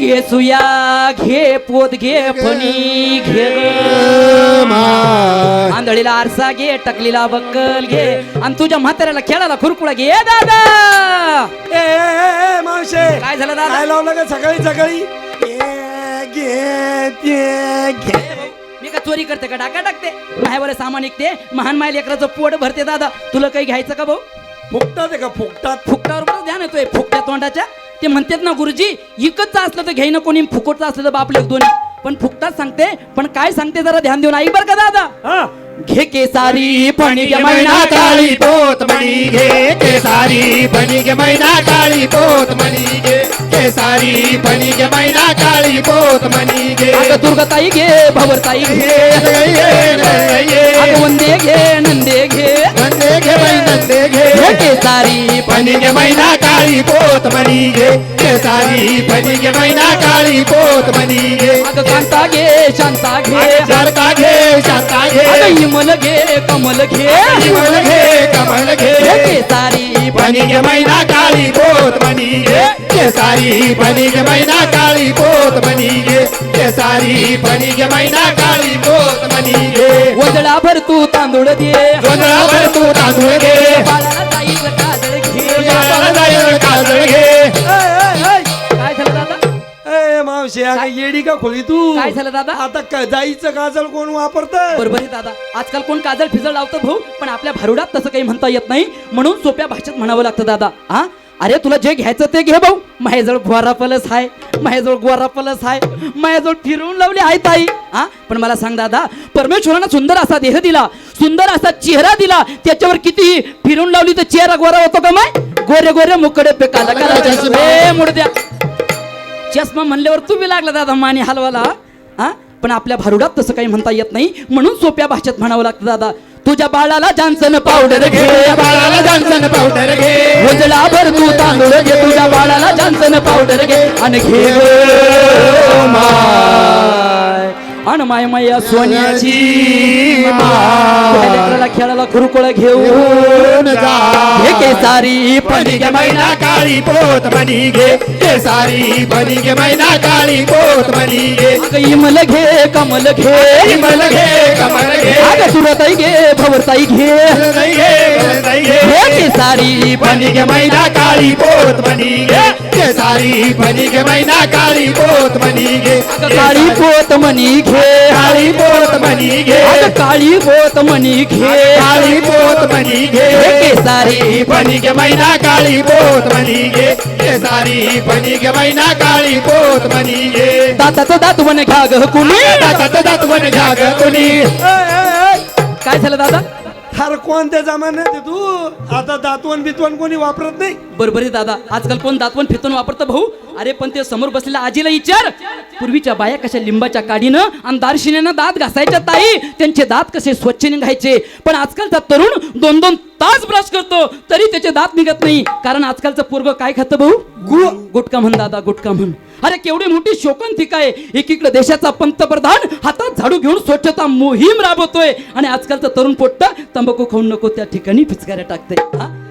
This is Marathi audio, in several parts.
घे सुया घे पोत घे फणी घे आंधळीला आरसा घे टकलीला बक्कल घे. आणि तुझ्या म्हाताऱ्याला खेळाला खुरकुळा घे दादा. ए, मावशे. काय झालं दादा? लावलं का सकाळी सकाळी घे घे. का चोरी करते का? डाका टाकते? मायावर सामान निघते महान माय लेकराचं पोट भरते दादा. तुला काही घ्यायचं का भाऊ? फुकटात आहे का? फुकटात. फुकटावर बरं ध्यान येतोय. फुकट्या तोंडाच्या. ते म्हणतात ना गुरुजी इकतचं असलं तर घेईन कोणी फुकटचं असलं तर बापले दोन्ही. पण फुकटाच सांगते पण काय सांगते जरा ध्यान देऊन. ऐक बरं का दादा? हा. घे केसारी घे मैना मैना काळी पोत मणी घे. केसारी बनी गे मैना काळी पोत मणी घे. केसारी बनी गे मैना काळी पोत मणी घे. अगं दुर्गाताई घे भवरताई घे. वंदे घे नंदे घे. नंदे घे बाई नंदे घे। घे केसारी बनी गे मैना काळी पोत मणी घे केसारी बनी गे मैना काळी पोत मणी घे अगं कांता घे शांता घे। शारदा घे शांता घे। अगं इमल घे कमल घे। कमल घे कमल घे। घे केसारी बनी गे मैना काळी पोत मनी गे। केसारी बनी गे। मैना काळी पोत मनी गे। केसारी बनी गे मैना काळी पोत मनी गे। वजळा भर तू तांदूळ दे. गोंधळावर तू तांदूळ घे बाळाला जाईल काजळ घे. तुझ्या जाईल काजळ घे. ए, ए, ए. काय झालं दादा? ए मावशे अगं येडी का खोली तू? काय झालं दादा? आता क- जाईचं काजल कोण वापरत? बरोबर आहे दादा. आजकाल कोण काजळ फिजळ लावतं भाऊ? पण आपल्या भारुडात तसं काही म्हणता येत नाही. म्हणून सोप्या भाषेत म्हणावं लागतं दादा. हा अरे तुला जे घ्यायचं ते घे भाऊ. माझ्याजवळ गोरा पलस आहे. माझ्याजवळ गोरा पलस आहे. माझ्याजवळ फिरवून लावले आहे ताई. हा? पण मला सांग दादा परमेश्वरानं सुंदर असा देह दिला सुंदर असा चेहरा दिला त्याच्यावर कितीही फिरून लावली तर चेहरा गोरा होतो का माय? गोरे गोरे मुकडे पे काला काला चष्मे मुडद्या चष्मा म्हणल्यावर तू बी लागला दादा माने हलवाला. हा? पण आपल्या भारुडात तसं काही म्हणता येत नाही. म्हणून सोप्या भाषेत म्हणावं लागतं दादा. तुझ्या बाळाला जॉन्सन पावडर घे. बाळाला जॉन्सन पावडर घे. उजळा भर तू तांदूळ घे. तुझ्या बाळाला जॉन्सन पावडर घे. आणि घे. अन माय मैया सोन्याची. लेकराला खेळाला खुरकुळ घेऊन जा. हे केसारी बनी गे मैना काळी पोत मनी घे केसारी बनी गे मैना काळी पोत मनी घे. अगं इमल घे कमल घे. कमल घे कमल घे. अगं सुरताई घे भवरताई घे. हे केसारी बनी गे मैना काळी पोत मनी घे. केसारी बनी गे मैना काळी पोत मनी घे. काळी पोत मनी घे. काळी पोत मनी घे. काळी पोत मनी घे. काळी पोत मनी घे. केसारी बनी गे मैना काळी पोत मनी घे. केसारी बनी गे मैना काळी पोत मनी घे. दाताचं दात म्हण घ्या ग कुणी. दातात दातवन घ्या ग कुणी. काय झालं दादा? अरे कोणत्या जमान्यात आहे तू? आता दातवण बितवण कोणी वापरत नाही? बरोबर आहे दादा. आजकाल कोण दातवण फितून वापरतं भाऊ? अरे पण ते समोर बसलेल्या आजीला विचार. पूर्वीच्या बाया कशा लिंबाच्या काडीनं आणि दारशिन्यानं दात घासायच्या ताई? त्यांचे दात कसे स्वच्छ निघायचे? पण आजकालचा तरुण दोन दोन तास ब्रश करतो तरी त्याचे दात निघत नाही. कारण आजकालचं पूर्व काय खातं भाऊ? गु गुटका म्हण दादा गुटका म्हण. अरे केवढी मोठी शोकांतिका आहे. एकीकडे देशाचा पंतप्रधान हातात झाडू घेऊन स्वच्छता मोहीम राबवतोय. आणि आजकालचं तरुण पोट्ट तंबाखू खाऊन नको त्या ठिकाणी फिचकाऱ्या टाकते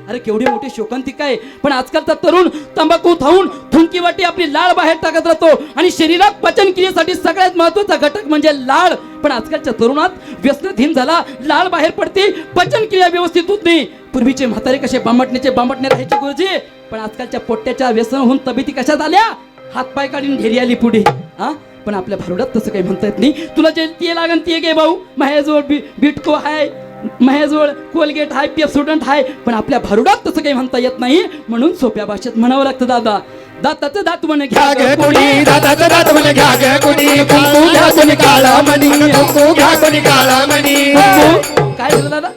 अरे केवढी मोठी शोकांतिका आहे. पण आजकालचा तरुण तंबाखू खाऊन थुंकी वाटी आपली लाळ बाहेर टाकत राहतो. आणि शरीरात पचन क्रियेसाठी सगळ्यात महत्त्वाचा घटक म्हणजे लाळ. पण आजकालच्या तरुणात व्यसनधीन झाला लाळ बाहेर पडते पचन क्रिया व्यवस्थित होत नाही. पूर्वीचे म्हातारे कसे बांबटण्याचे बांबटणे राहायचे गुरुजी? पण आजकालच्या पोट्याच्या व्यसन होऊन तब्येती कशा झाल्या? हातपाय काढून घेरी आली पुढे. हा? पण आपल्या भारुडात तसं काही म्हणता येत नाही. तुला जे ते लागन ते घे भाऊ. माझ्याजवळ बी बिटको आहे माझ्याजवळ कोलगेट आहे पी स्टुडंट आहे पण आपल्या भारुडात तसं काही म्हणता येत नाही. म्हणून सोप्या भाषेत म्हणावं लागतं दादा. दाताचं दात म्हणे घ्या ग कुणी. दातात दातवन घ्या ग कुणी. कुंकू घ्या कुणी काळा मणी कुंकू घ्या कुणी काळा मणी. काय झालं दादा?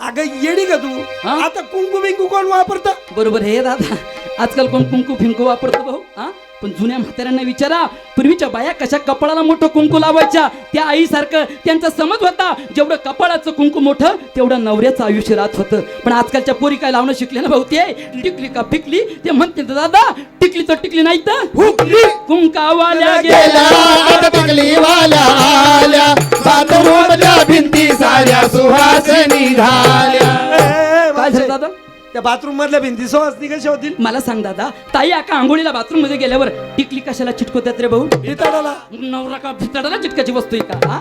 अगं येडी का तू. हा? आता कुंकू बिंकू कोण वापरत? बरोबर हे दादा. आजकाल कोण कुंकू फिंकू वापरतो भाऊ? हा? पण जुन्या म्हाताऱ्यांना विचारा. पूर्वीच्या बाया कशा कपाळाला मोठं कुंकू लावायच्या? त्या आईसारखं त्यांचा समज होता. जेवढं कपाळाचं कुंकू मोठं तेवढं नवऱ्याचं आयुष्य राहत होतं. पण आजकालच्या पोरी काय लावणं शिकले ना भाऊ ते? टिकली का फिकली? ते म्हणते दादा टिकली तर टिकली नाही तर? कुंकावाल्या गेला गेला आता टिकली वाल्या आल्या बाथरूमच्या भिंती साऱ्या काय झालं दादा? त्या बाथरूम मधल्या भिंती सोहसनी कशा होतील मला सांग दादा ताई आका आंघोळीला बाथरूममध्ये गेल्यावर टिकली कशाला चिटकवतात रे भाऊ भिताडाला नवरा का भिताडाला चिटकाची वस्तू आहे का हा?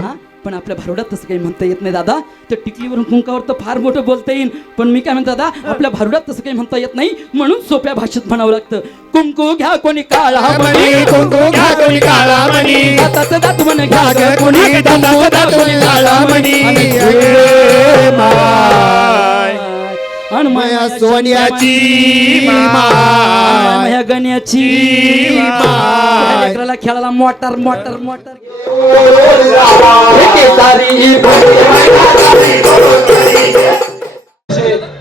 हा पण आपल्या भारुडात तसं काही म्हणता येत नाही दादा त्या टिकलीवरून कुंकावर तर फार मोठं बोलता येईल पण मी काय म्हणतो दादा आपल्या भारुडात तसं काही म्हणता येत नाही म्हणून सोप्या भाषेत म्हणावं लागतं कुंकू घ्या कोणी काळा मणी कुंकू घ्या कोणी काळा मणी दाताचं दात म्हण घ्या ग कोणी दाता काळा मणी अनमया सोन्याची माय. गण्याची माय. या लेकराला खेळायला मोटर मोटर मोटर.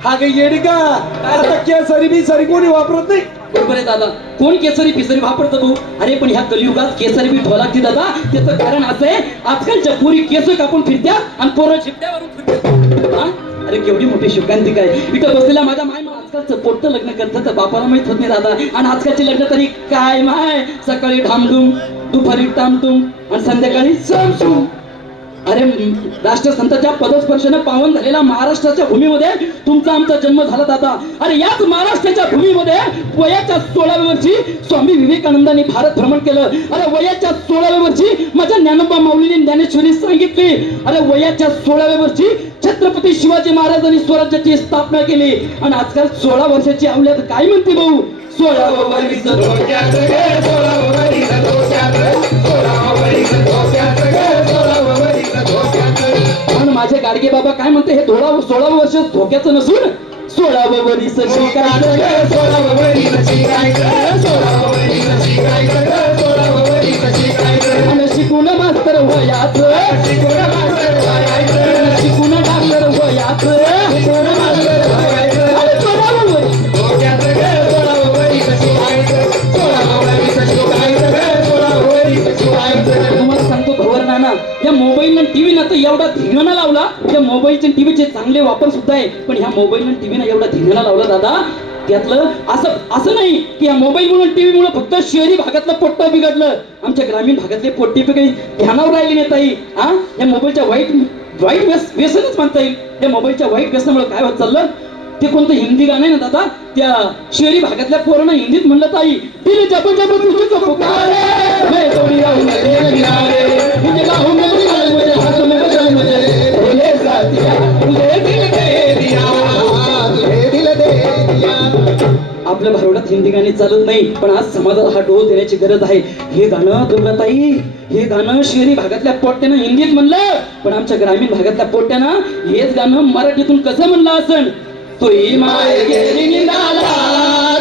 हा काही येडी का? आता केसरी बी सरी कोणी वापरत नाही? बरोबर आहे दादा. कोण केसरी पिसरी वापरतं भाऊ? अरे पण ह्या कलियुगात केसरी बी ठोला लागते दादा. त्याचं कारण असं आहे आजकालच्या पुरी केस कापून फिरत्या आणि पोरं शिपट्यावरून फिरत्या. हा? अरे केवढी मोठी शुकांतिक आहे इथं बसलेला माझ्या माय आजकालचं पोट्ट लग्न करतं तर बापाला माहीत होत नाही दादा. आणि आजकालचे लग्न तरी काय माय? सकाळी ढामडूम दुपारी टामटूम आणि संध्याकाळी समसुम अरे म, राष्ट्रसंताच्या पदस्पर्शानं पावन झालेल्या महाराष्ट्राच्या भूमीमध्ये तुमचा आमचा जन्म झाला दादा. अरे याच महाराष्ट्राच्या भूमीमध्ये वयाच्या सोळाव्या वर्षी स्वामी विवेकानंदांनी भारत भ्रमण केलं. अरे वयाच्या सोळाव्या वर्षी माझ्या ज्ञानोबा माऊलीने ज्ञानेश्वरी सांगितली. अरे वयाच्या सोळाव्या वर्षी छत्रपती शिवाजी महाराजांनी स्वराज्याची स्थापना केली. आणि आजकाल सोळा वर्षाची आवल्यात काय म्हणते भाऊ? सोळा वर्ष सोळा सोळा वर्ष धोक्याचं नसून सोळावं वरीस शिकायचं. गे, सोळावं वरील शिकायचं, सोळावं आणि शिकून मास्तर वयात शिकून मास्तर व्हायचं, शिकून डॉक्टर वयात शिकून या मोबाईल आणि टीव्ही तर एवढा धिंगाणा लावला. या मोबाईलचे टीव्हीचे चांगले वापर सुद्धा आहे. पण ह्या मोबाईल आणि टीव्हीना एवढा धिंगाणा लावला दादा. त्यातलं असं असं नाही की या मोबाईल मुळे टीव्ही मुळे फक्त शहरी भागातलं पोट्ट बिघडलं. आमच्या ग्रामीण भागातले पोट्टी पे काही ध्यानावर राहिले नाही ताई. हा? या मोबाईलच्या वाईट वाईट व्यस व्यसनच म्हणता येईल. या मोबाईलच्या वाईट व्यसनामुळे काय होत चाललं? ते कोणतं हिंदी गाणं आहे ना दादा? त्या शहरी भागातल्या पोरांना हिंदीत म्हणलं ताई तिने जपून जपून तुझी आपल्या भारवडात हिंदी गाणी चालत नाही पण आज समाजाला हा डोस देण्याची गरज आहे. हे गाणं दुर्गाताई हे गाणं शहरी भागातल्या पोट्ट्यानं हिंदीत म्हणलं पण आमच्या ग्रामीण भागातल्या पोट्ट्यानं हेच गाणं मराठीतून कसं म्हणलं असन? तो माय गेली निघाला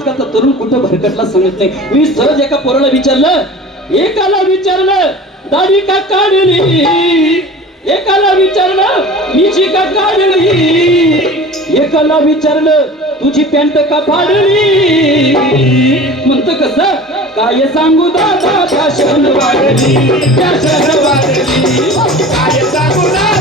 आजकालचा तरुण कुठं भरकटला सांगत नाही. मी सहज एका पोराला विचारलं एकाला विचारलं दाढी का काढली? एकाला विचारलं मीची का काढली? एकाला विचारलं तुझी पॅन्ट का फाडली? म्हणत कस? काय सांगू दादा फॅशन वाढली फॅशन वाढली. काय सांगू दादा,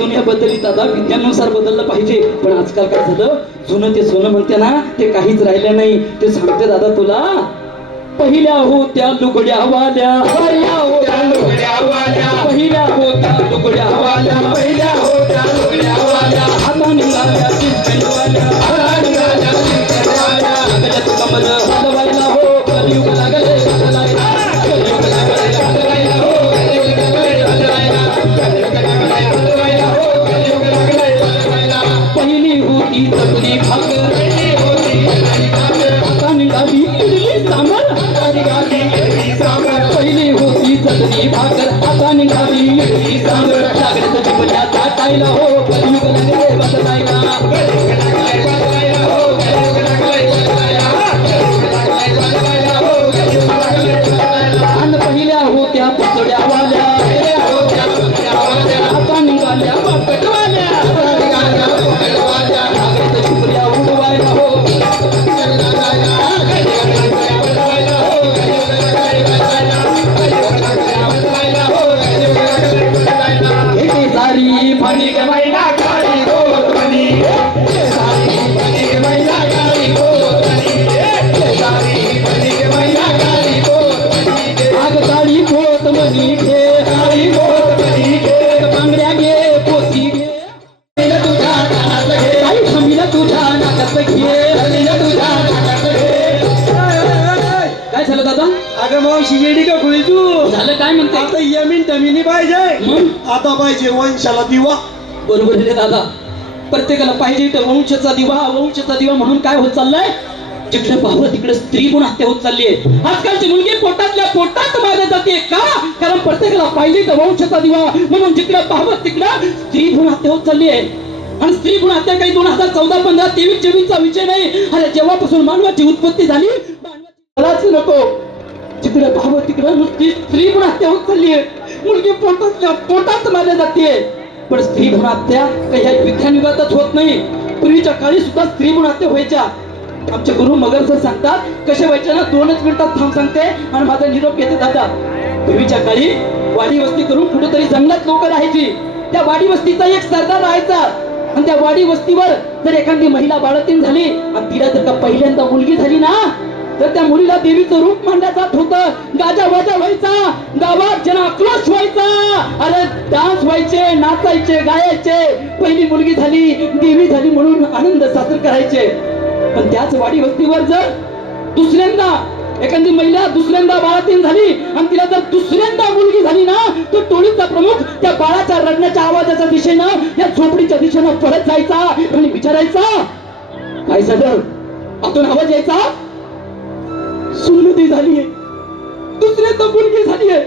वाढली. सगळी जुन्या बदलली दादा विज्ञानानुसार बदललं पाहिजे. पण आजकाल काय झालं? जुनं ते सोनं म्हणते ना ते काहीच राहिलं नाही. ते सांगते दादा तुला. पहिल्या होत्या लुगड्या वाल्या. पहिल्या होत्या लुगड्या वाल्या, पहिल्या होत्या लुगड्या वाल्या. पहिल्या होत्या लुगड्या वाल्या, हाताने लावल्या वाल्या. हाताने लावल्या ইলাহা दादा पाहिजे वंशाला दिवा. बरोबर आहे दादा. प्रत्येकाला पाहिजे तर वंशाचा दिवा. वंशाचा दिवा म्हणून काय होत चाललंय? जिकडे पाहावं तिकडे स्त्री गुण हत्या होत चालली आहे. आजकालची मुलगी पोटातल्या पोटात मारल्या जाते का? कारण प्रत्येकाला पाहिजे तर वंशाचा दिवा. म्हणून जिकडे पाहावं तिकडं स्त्री गुण हत्या होत चालली आहे. आणि स्त्री गुण हत्या काही दोन हजार चौदा पंधरा तेवीस चोवीसचा विषय नाही. अरे जेव्हापासून मानवाची उत्पत्ती झाली मानवाची मलाच नको. जिकडे पाहावं तिकडे नुसती स्त्री गुण हत्या होत चालली आहे. मुलगी पोटातल्या पोटात मारल्या जाते. पण स्त्री भ्रूण हत्या काही ह्या विज्ञान युगातच होत नाही. पूर्वीच्या काळी सुद्धा स्त्री भ्रूण हत्या व्हायच्या. आमचे गुरु मगर सर सांगतात कसे व्हायच्या ना? दोनच मिनिटात थांब सांगते आणि माझा निरोप घेते दादा. पूर्वीच्या काळी वाडी वस्ती करून कुठेतरी जंगलात लोक राहायची. त्या वाडी वस्तीचा एक सरदार राहायचा. आणि त्या वाडी वस्तीवर जर एखादी महिला बाळतीन झाली आणि तिला जर का पहिल्यांदा मुलगी झाली ना तर त्या मुलीला देवीचं रूप मांडण्याचा होत होतं गाजा वाजा व्हायचा गावात जना आक्रोश व्हायचा अरे डान्स व्हायचे नाचायचे गायचे. पहिली मुलगी झाली देवी झाली म्हणून आनंद साजरे करायचे. पण त्याच वाडी वस्तीवर जर दुसऱ्यांदा एखादी महिला दुसऱ्यांदा बाळातीन झाली आणि तिला जर दुसऱ्यांदा मुलगी झाली ना तर टोळीचा प्रमुख त्या बाळाच्या रडण्याच्या आवाजाच्या दिशेनं या झोपडीच्या दिशेनं परत जायचा आणि विचारायचा काय झालं? आतून आवाज यायचा? सुनती झालीये दुसऱ्यांदा मुलगी झालीये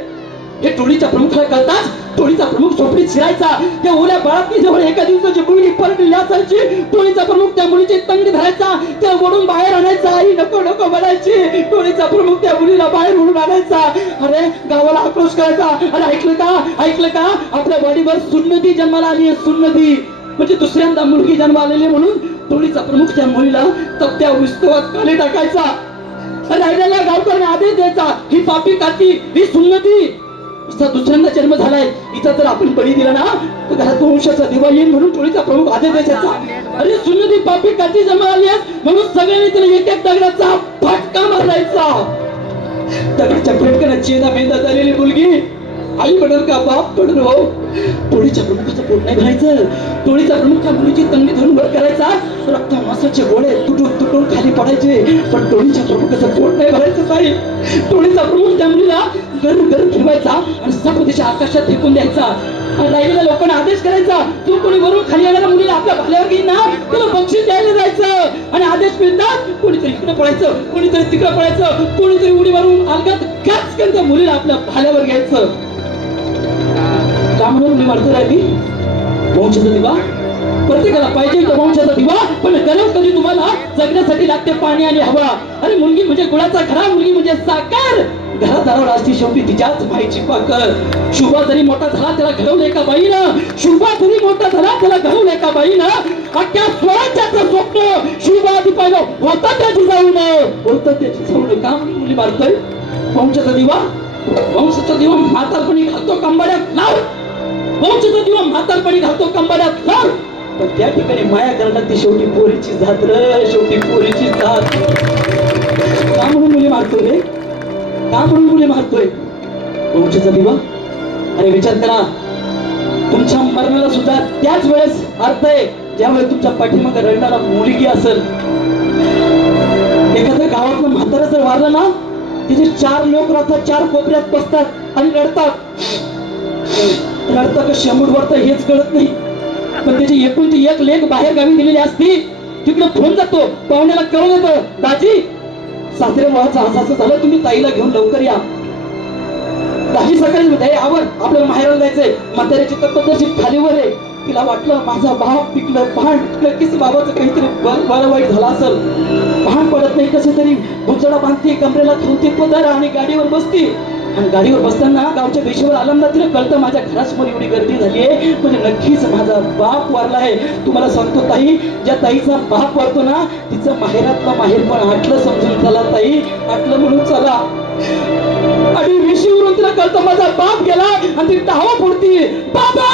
हे टोळीच्या प्रमुखाला कळताच टोळीचा प्रमुख झोपडीत शिरायचा. त्या ओल्या बाळातली जवळ एका दिवसाची मुलगी परतली असायची टोळीचा प्रमुख त्या मुलीची तंगडी धरायचा. त्या ओढून बाहेर आणायचा. आई नको नको म्हणायची. टोळीचा प्रमुख त्या मुलीला बाहेर ओढून आणायचा. अरे गावाला आक्रोश करायचा. अरे ऐकलं का? ऐकलं का? आपल्या वाडीवर सुन्नती जन्माला आली आहे सुन्नती. म्हणजे दुसऱ्यांदा मुलगी जन्म आलेली म्हणून टोळीचा प्रमुख त्या मुलीला तप्त्या उत्सवात खाली टाकायचा. राहिलेल्या गावकऱ्यांना आदेश द्यायचा. ही पापी काती ही सुन्नती हिचा दुसऱ्यांदा जन्म झालाय. हिचा जर आपण बळी दिला ना तर घरात वंशाचा दिवा येईल म्हणून टोळीचा प्रमुख आदेश द्यायचा. अरे सुन्नती पापी काती जमा आली म्हणून सगळ्यांनी तिला एक एक दगडाचा फटका मारायचा. दगडाच्या फटक्यानं चेदा मेंदा झालेली मुलगी. आई म्हणेल का बाप म्हणून हो टोळीच्या प्रमुखाचं पोट नाही भरायचं. टोळीचा प्रमुख त्या मुलीची तंगडी धरून वर करायचा. रक्त मासाचे गोळे तुटून तुटून खाली पडायचे. पण टोळीच्या प्रमुखाचं पोट नाही भरायचं काही टोळीचा प्रमुख त्या मुलीला गरम गरम ठेवायचा आणि सपदेशा आकाशात फेकून द्यायचा. राहिलेल्या लोकांना आदेश करायचा तू कोणी वरून खाली येणाऱ्या मुलीला आपल्या भाल्यावर घेईन ना? तुला बक्षीस द्यायला जायचं. आणि आदेश मिळतात कोणीतरी इकडे पळायचं कोणीतरी तिकडे पळायचं कोणीतरी उडी मारून अलगात काच त्या मुलीला आपल्या भाल्यावर घ्यायचं. का म्हणून उडी मारतो राहिली वंशाचा दिवा. प्रत्येकाला पाहिजे तो वंशाचा दिवा पण गरज कधी तुम्हाला? जगण्यासाठी लागते पाणी आणि हवा. अरे मुलगी म्हणजे गुळाचा खरा मुलगी म्हणजे साकार घरात आरावर असती शेवटी तिच्याच बाईची पाकर शुभा जरी मोठा झाला त्याला घडवलं एका बाईनं. शुभा जरी मोठा झाला त्याला घडवलं एका बाईनं. अख्ख्या स्वराज्याचं स्वप्न शुभा आधी पाहिलं होतं त्याची जाऊन होतं त्याची जाऊन का मुली मारतोय? वंशाचा दिवा? वंशाचा दिवा म्हातारपणी खातो कंबाड्यात लाव वंशाचा दिवा म्हातारपणी घालतो कंबाड्यात तर पण त्या ठिकाणी माया करणार ती शेवटी पोरीची जात र शेवटी पोरीची जात. का म्हणून मुली मारतोय रे? का म्हणून मुली मारतोय? वंशाचा दिवा? अरे विचार करा. तुमच्या मरणाला सुद्धा त्याच वेळेस अर्थ आहे ज्यावेळेस तुमच्या पाठीमागे रडणारा मुलगी असेल. एखाद्या गावातलं म्हातारा जर वारलं ना तिथे चार लोक राहतात चार कोपऱ्यात बसतात आणि रडतात. रडतात का शंभर वर हेच कळत नाही. पण त्याची एकूण ती एक लेख बाहेर गावी दिलेली असती तिकडे फोन जातो पाहुण्याला कळून येतं दाजी सासरे मुळाचं असं असं झालं तुम्ही ताईला घेऊन लवकर या. दाजी सकाळी म्हणते "ए, आवर. आपल्याला माहेराला जायचंय. म्हाताऱ्याची तब्येत तशी खालीवर आहे. तिला वाटलं माझा बाप पिकलं भांड नक्कीच बाबाचं काहीतरी बरं वाईट झालं असेल. भांड पडत नाही कसं तरी भुजडा बांधते कमरेला खावते पदर आणि गाडीवर बसते. आणि गाडीवर बसताना गावच्या बेशीवर आलमदा कळतं माझ्या घरासमोर एवढी गर्दी झाली आहे. म्हणजे नक्कीच माझा बाप वारला आहे. तुम्हाला सांगतो ताई ज्या ताईचा बाप वारतो ना तिचं माहेरातलं माहेर पण आटलं समजून चला ताई. आटलं म्हणून चला. आणि वेशीवरून तिला कळतं माझा बाप गेला आणि ती टावा फोडती. बाबा!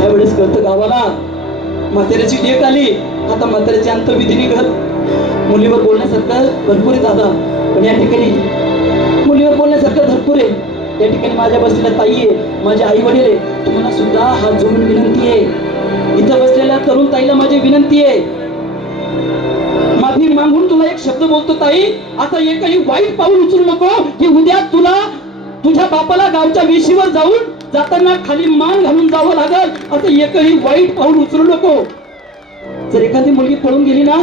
त्यावेळेस कळतं गावाला म्हाताऱ्याची डेट आली. आता म्हाताऱ्याची अंतर्विधीने घर. मुलीवर बोलण्यासारखं भरपूर दादा. पण या ठिकाणी मुलीवर बोलण्यासारखं भरपूर आहे. या ठिकाणी माझ्या बसलेल्या ताई आहे माझे आई वडील आहे. तुम्हाला सुद्धा हात जोडून विनंती आहे. इथं बसलेल्या तरुण ताईला माझी विनंती आहे. माफी मागून तुला एक शब्द बोलतो ताई आता एकही वाईट पाऊल उचलू नको. की उद्या तुला तुझ्या बापाला गावच्या वेशीवर जाऊन जाताना खाली मान घालून जावं लागल. आता एकही वाईट पाऊल उचलू नको. जर एखादी मुलगी पळून गेली ना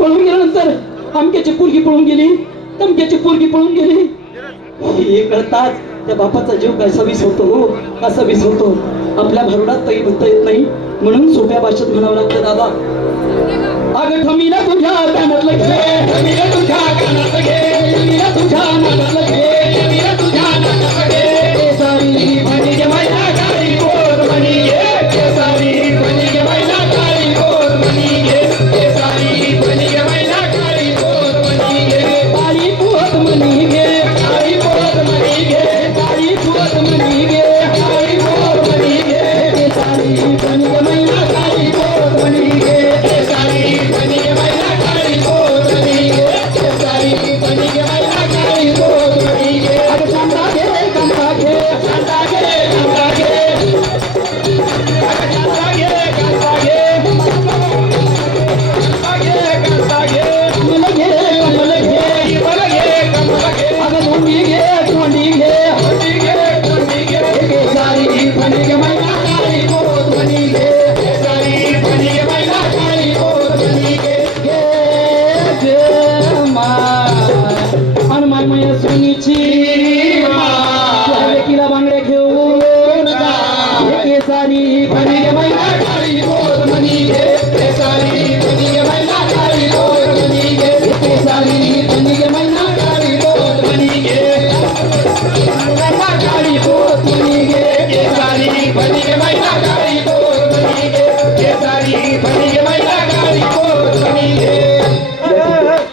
पळून गेल्यानंतर अमक्याची पोरगी पळून गेली. तमक्याची पोरगी पळून गेली. हे कळताच त्या बापाचा जीव कसा वीस होतो हो? कसा विस होतो? आपल्या भारुडात काही म्हणता येत नाही. म्हणून सोप्या भाषेत म्हणावं लागतं दादा अगं ठमीला तुझ्या कानातलं घे तुझ्या कानातलं घे तुझ्या नाकातलं घे.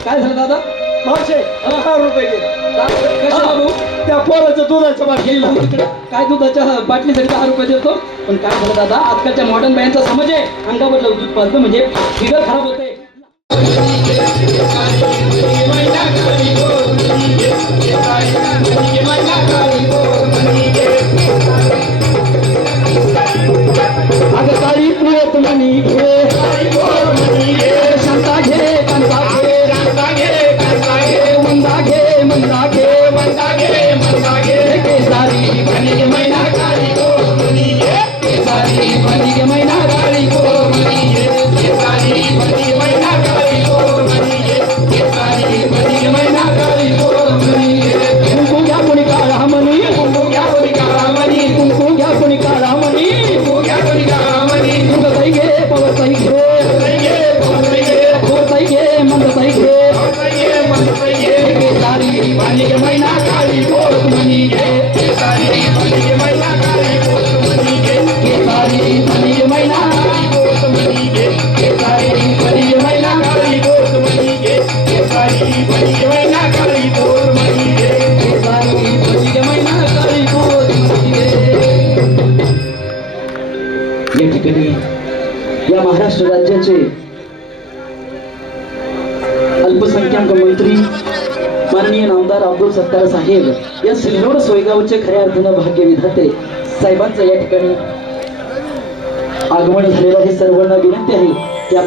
काय झालं दादा? रुपये त्या पोराचं दुधाच्या बाटली काय दुधाच्या बाटलीसाठी दहा रुपये देतो? पण काय झालं दादा? आजकालच्या मॉडर्न बायांचा समज आहे. अंगावर दूध पाजलं म्हणजे फिगर खराब होते महाराष्ट्र राज्याचे अल्पसंख्याक मंत्री माननीय नामदार अब्दुल सत्तार साहेब या सिल्लोड सोयगावचे खऱ्या अर्थानं भाग्य विधाते साहेबांचं या ठिकाणी आगमन झालेलं हे सर्वांना विनंती आहे.